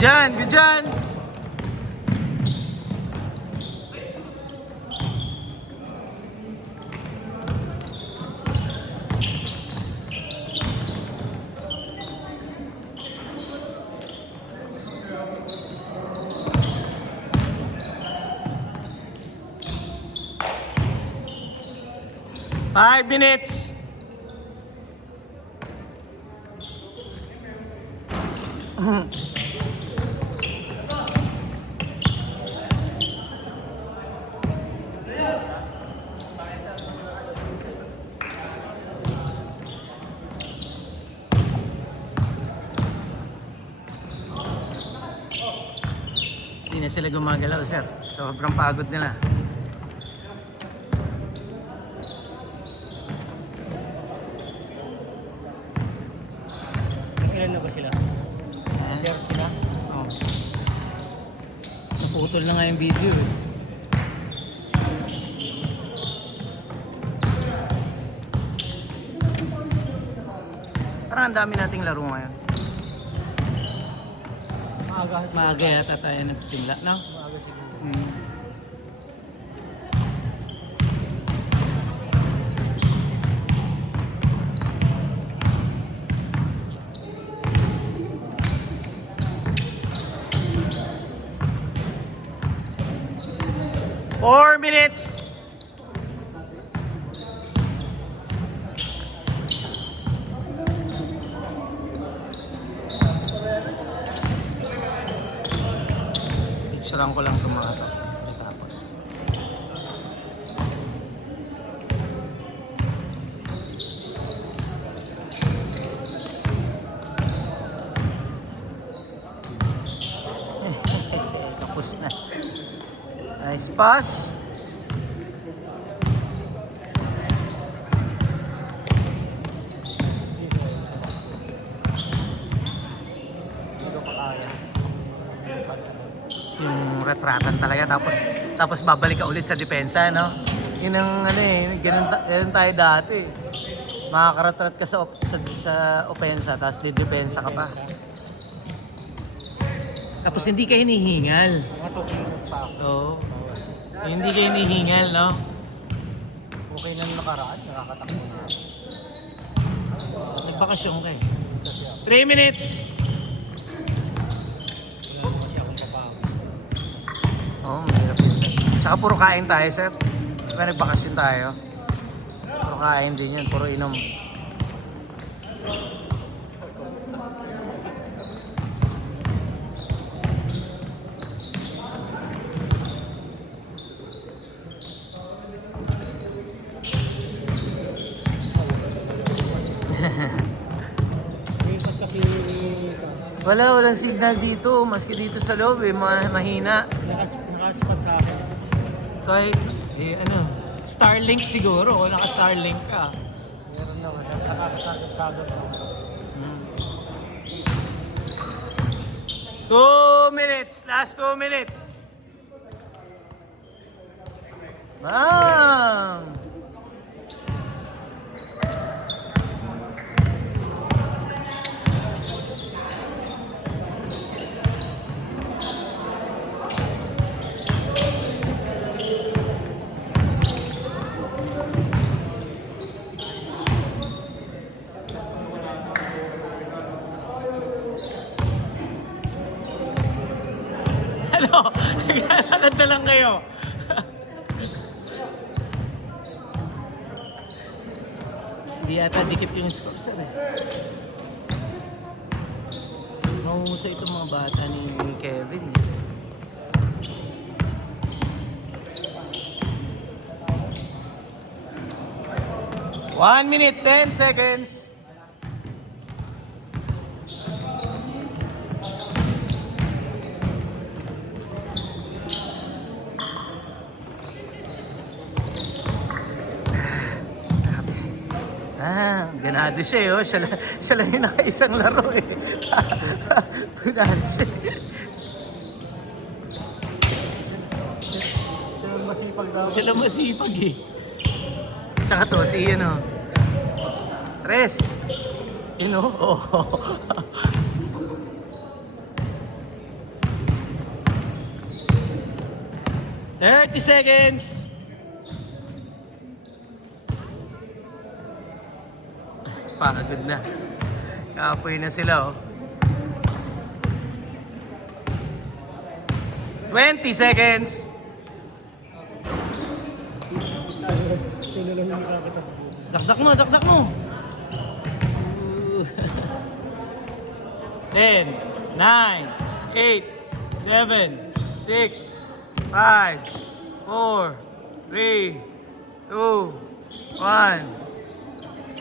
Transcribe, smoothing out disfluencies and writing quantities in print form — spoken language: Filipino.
dyan, good dyan. Five minutes. Hindi na sila gumagalaw, sir. Sobrang pagod nila. Ilan na ba sila? 30 na? Oh. Naputol na nga yung video eh. Parang ang dami nating laro ngayon. Maaga yata tayo nagsimula, no? Maaga siguro. Hmm. Four minutes. Picturean ko lang itong mga to. Tapos. Tapos na. Nice pass. Yung retratan talaga tapos babalik ka ulit sa depensa, no? Yun ang ano eh, ganun tayo dati. Makakaratrat ka sa opensa tapos didepensa ka pa. Tapos hindi ka hinihingal. Mga 2 kilos pa ako. Oo. Hindi ka hinihingal, no? Okay na yung nakaraan, nakakatakbo na. Nagbakasyon ka eh. Kasi ako, 3 minutes. wala naman kasi akong papawis. Oo, mahirap din sir. Tsaka puro kain tayo, sir. Diba nagbakasyon tayo? Puro kain din yan, puro inom. Lipat kasi Walang signal dito, maski dito sa loob eh, mahina. nakaspot sa akin. Kahit, Starlink siguro, o naka-Starlink ka. Meron naman, nakakasagod na. 2 minutes, last 2 minutes. Bang! Ano? Naglalakad na lang kayo. Hindi yata dikit yung score, sir eh. Mahusay itong mga bata ni Kevin eh. One minute, 10 seconds. Ganado siya eh, oh. Siya lang yung nakaisang laro eh. Ganado siya. Pero masipag daw. Siya lang masipag eh. Tsaka to, si ano. Tres. You know? Oh. 30 seconds. Pagod na. Kapoy na sila, oh. 20 seconds. Dakdak mo, dakdak mo. 10, 9, 8, 7, 6, 5, 4, 3, 2, 1.